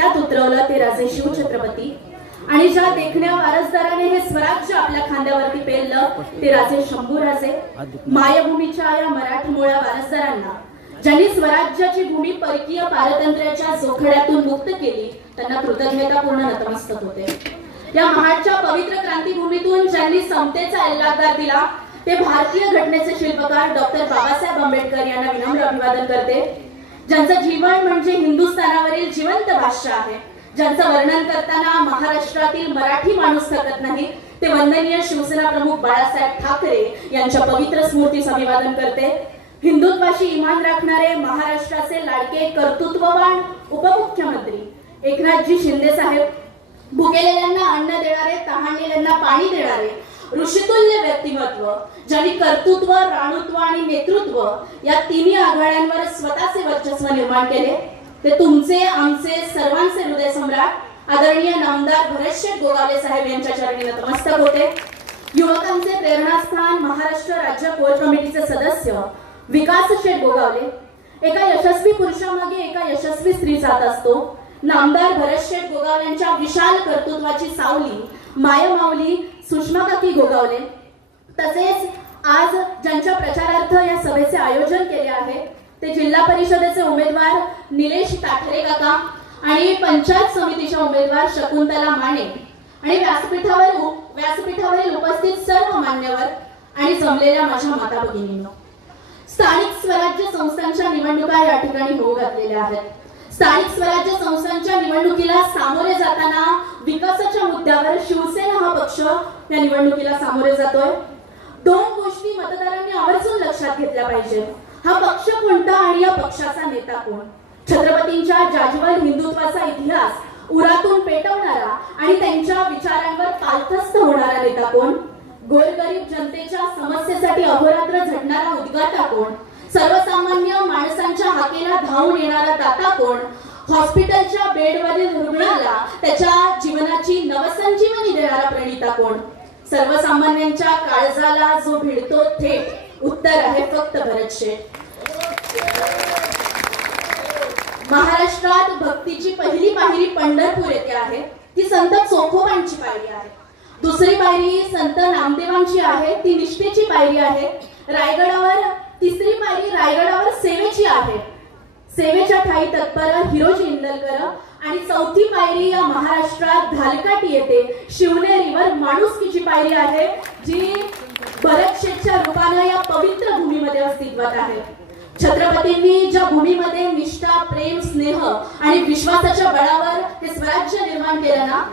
रक्तात उतरवलं ते राजे शिवछत्रपती, आणि ज्या देखण्या वारसदाराने हे स्वराज्य आपल्या खांद्यावरती पेललं ते राजे शंभूराजे. मायभूमीच्या या मराठमोळ्या वारसदारांना ज्यांनी स्वराज्याची भूमी परकीय पारतंत्र्याच्या जोखड्यातून मुक्त केली त्यांना कृतज्ञतापूर्ण नतमस्तक होते. या महाडच्या पवित्र क्रांतीभूमीतून ज्यांनी समतेचा एल्लागार दिला ते भारतीय घटनेचे शिल्पकार डॉक्टर बाबासाहेब आंबेडकर यांना विनम्र अभिवादन करते. ज्यांचं जीवन म्हणजे हिंदुस्थानावरील जिवंत भाष्य आहे, ज्यांचं वर्णन करताना महाराष्ट्रातील मराठी माणूस थकत नाही, ते वंदनीय शिवसेना प्रमुख बाळासाहेब ठाकरे यांच्या पवित्र स्मृतीस अभिवादन करते. हिंदुत्वाशी इमान राखणारे महाराष्ट्राचे लाडके कर्तृत्ववान उपमुख्यमंत्री एकनाथजी शिंदे साहेब, भुकेलेल्यांना अन्न देणारे, तहानलेल्यांना पाणी देणारे ऋषितुल्य व्यक्तिमत्व, ज्यांनी कर्तृत्व, राणुत्व आणि नेतृत्व या तिन्ही आघाड्यांवर स्वतःचे वर्चस्व निर्माण केले, ते तुमचे, आमचे, सर्वांचे हृदय सम्राट आदरणीय नामदार भरतशेठ गोगावले साहेब यांच्या चरणी नतमस्तक होते. युवकांचे प्रेरणास्थान महाराष्ट्र राज्य कोर कमिटीचे सदस्य विकास शेठ गोगावले. एका यशस्वी पुरुषामागे एका यशस्वी स्त्री जात असतो. नामदार भरतशेठ गोगावलेंच्या विशाल कर्तृत्वाची सावली मायमाऊली सुषमाकाकी गोगावले, तसेच आज ज्यांच्या प्रचारार्थ या सभेचे आयोजन केले आहे ते जिल्हा परिषदेचे उमेदवार निलेश ताठरे काका आणि पंचायत समितीच्या उमेदवार शकुंतला माने आणि व्यासपीठावरील उपस्थित सर्व मान्यवर आणि जमलेल्या माझ्या माता भगिनींनो, स्थानिक स्वराज्य संस्थांच्या निवडणुका या ठिकाणी होऊ घातलेल्या आहेत. स्थानिक स्वराज्य संस्थांच्या निवडणुकीला सामोरे जाताना विकासाच्या मुद्द्यावर शिवसेना हा पक्ष या निवडणुकीला सामोरे जातोय. दोन गोष्टी मतदारांनी आवर्जून लक्षात घेतल्या पाहिजे. हा पक्ष कोणता आणि या पक्षाचा नेता कोण. छत्रपतींच्या जाज्वल हिंदुत्वाचा इतिहास उरातून पेटवणारा आणि त्यांच्या विचारांवर पालथस्त होणारा नेता कोण. गोरगरीब जनतेच्या समस्येसाठी अहोरात्र झटणारा उद्गाता कोण. सर्वसामान्य माणसांच्या हाकेला धावून येणारा दाता कोण. हॉस्पिटलच्या बेडवरील रुग्णाला त्याच्या जीवनाची नवसंजीवनी देणारा प्रणिता कोण. सर्वसामान्यांच्या काळजाला जो भिडतो थेट, उत्तर आहे फक्त भरतशेठ. महाराष्ट्रात भक्तीची पहिली पायरी पंढरपूर येथे आहे, ती संत चोखोबांची पायरी आहे. दुसरी पायरी संत नामदेवांची आहे, ती निष्ठेची पायरी आहे. तिसरी पायरी रायगडावर सेवेची आहे, सेवेच्या ठाई तत्पर हिरोजी इंदलकर. आणि चौथी पायरी या महाराष्ट्रात धालकाटी येते शिवनेरीवर माणुसकीची पायरी आहे, जी भरतशेठच्या रूपाने या पवित्र भूमीमध्ये अस्तित्वात आहे. छत्रपतींनी ज्या भूमीमध्ये निष्ठा, प्रेम, स्नेह आणि विश्वासाच्या बळावर हे स्वराज्य निर्माण केलं ना,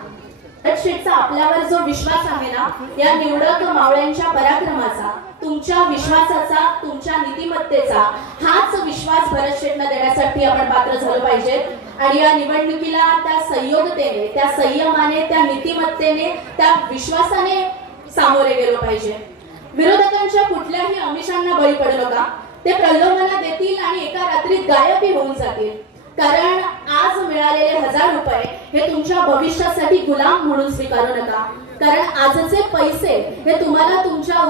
भरतशेठचा आपल्यावर जो विश्वास आहे ना, या निवडक मावळ्यांच्या पराक्रमाचा, तुमच्या विश्वासाचा, तुमच्या नीतिमत्तेचा हाच विश्वास भरतशेठना देण्यासाठी आपण पात्र झालो पाहिजे. आणि या निवडणुकीला त्या संयोगतेने, त्या संयमाने, त्या नीतिमत्तेने, त्या विश्वासाने सामोरे गेलो पाहिजे. विरोधकांच्या कुठल्याही आमिषांना बळी पडू नका. ते प्रलोभना देतील आणि एका रात्रीत गायबही होऊन जातील. कारण आज मिळालेले 1000 रुपये हे तुमच्या भविष्यासाठी गुलाम म्हणून स्वीकारू नका. कारण आजचे पैसे हे तुम्हाला तुमच्या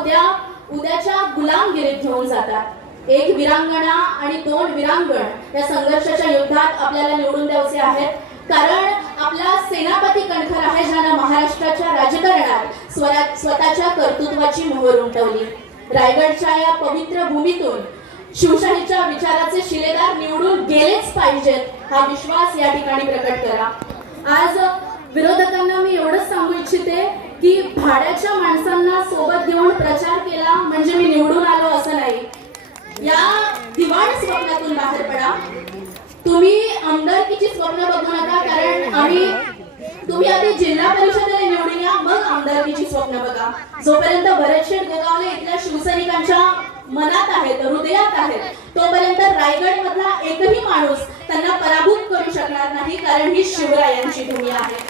उद्याच्या गुलामगिरीत घेऊन जातात. एक विरांगणा आणि 2 विरांगण या संघर्षाच्या युद्धात आपल्याला निवडून द्यायचे आहेत. कारण आपला सेनापती कणखर आहे, ज्यानं महाराष्ट्राच्या राजकारणात स्वतःच्या कर्तृत्वाची मोहर उमटवली. रायगडच्या या पवित्र भूमीतून शिवशाहीच्या विचाराचे शिलेदार निवडून गेलेच पाहिजेत, हा विश्वास या ठिकाणी प्रकट करा. आज विरोधकांना मी एवढंच सांगू इच्छिते की भाड्याच्या माणसांना सोबत घेऊन प्रचार केला म्हणजे मी निवडून आलो असं नाही. या दिवाण स्वप्नातून बाहेर पडा. तुम्ही आमदारकीची स्वप्न बघू नका. कारण तुम्ही आधी जिल्हा परिषदेला निवडून या, मग आमदारकीची स्वप्न बघा. जोपर्यंत भरतशेठ गोगावले इथल्या शिवसैनिकांच्या मनात आहेत, हृदयात आहेत, तोपर्यंत रायगड मधला एकही माणूस त्यांना पराभूत करू शकणार नाही. कारण ही शिवरायांची भूमी आहे.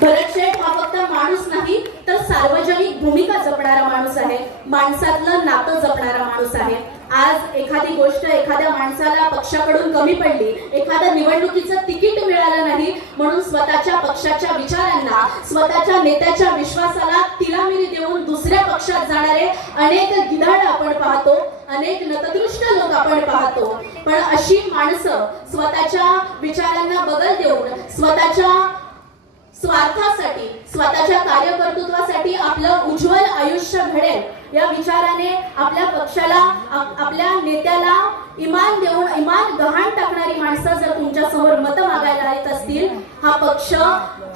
भरतशेठ हा फक्त माणूस नाही तर सार्वजनिक भूमिका जपणारा माणूस आहे, माणसातलं नातं जपणारा माणूस आहे. आज एखादी गोष्ट एखाद्या माणसाला पक्षाकडून कमी पडली, एखाद्या निवडणुकीचं तिकीट मिळालं नाही म्हणून स्वतःच्या पक्षाच्या विचारांना, स्वतःच्या नेत्याच्या विश्वासाला तिलामिरी देऊन दुसऱ्या पक्षात जाणारे अनेक गिधाड आपण पाहतो. अनेक नतदृष्ट लोक आपण पाहतो, पण अशी माणसं स्वतःच्या विचारांना बगल देऊन स्वतःच्या स्वार्थासाठी, स्वतःच्या कार्यकर्तृत्वासाठी आपलं उज्ज्वल आयुष्य घडेल या विचाराने आपल्या पक्षाला, आपल्या नेत्याला इमान देऊन, इमान गहाण टाकणारी माणसं जर तुमच्या समोर मत मागायला येत असतील, हा पक्ष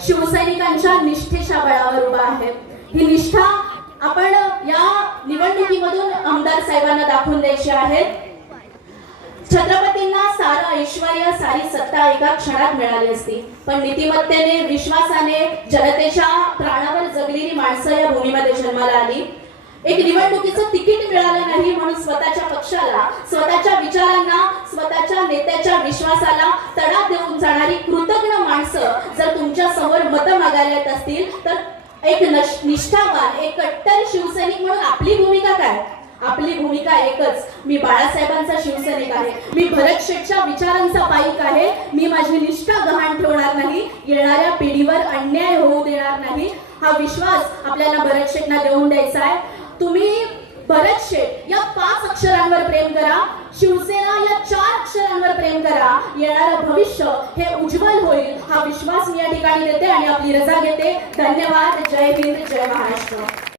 शिवसैनिकांच्या निष्ठेच्या बळावर उभा आहे. ही निष्ठा आपण या निवडणुकीमधून आमदार साहेबांना दाखवून द्यायची आहे. छत्रपतींना सारं ऐश्वर्य, सारी सत्ता एका क्षणात मिळाली असती, पण नीतिमत्तेने, विश्वासाने जनतेच्या प्राणावर जगलेली माणसं या भूमीमध्ये जन्माला आली. एक निवडणुकीचं तिकीट मिळालं नाही म्हणून स्वतःच्या पक्षाला, स्वतःच्या विचारांना, स्वतःच्या नेत्याच्या विश्वासाला तडा देऊन जाणारी कृतज्ञ माणसं जर तुमच्या समोर मत मागायला येत असतील, तर एक निष्ठावान, एक कट्टर शिवसैनिक म्हणून आपली भूमिका काय? आपली भूमिका एकच, मी बाळासाहेबांचा शिवसैनिक आहे, मी भरत शेठच्या विचारांचा पाईक आहे, मी माझी निष्ठा गहाण ठेवणार नाही, येणाऱ्या पिढीवर अन्याय होऊ देणार नाही. हा विश्वास आपल्याला भरत शेठना देऊन द्यायचा आहे. तुम्ही भरत शेठ या 5 अक्षरांवर प्रेम करा, शिवसेना या 4 अक्षरांवर प्रेम करा. येणारं भविष्य हे उज्ज्वल होईल, हा विश्वास मी या ठिकाणी देते आणि आपली रजा घेते. धन्यवाद. जय हिंद, जय महाराष्ट्र.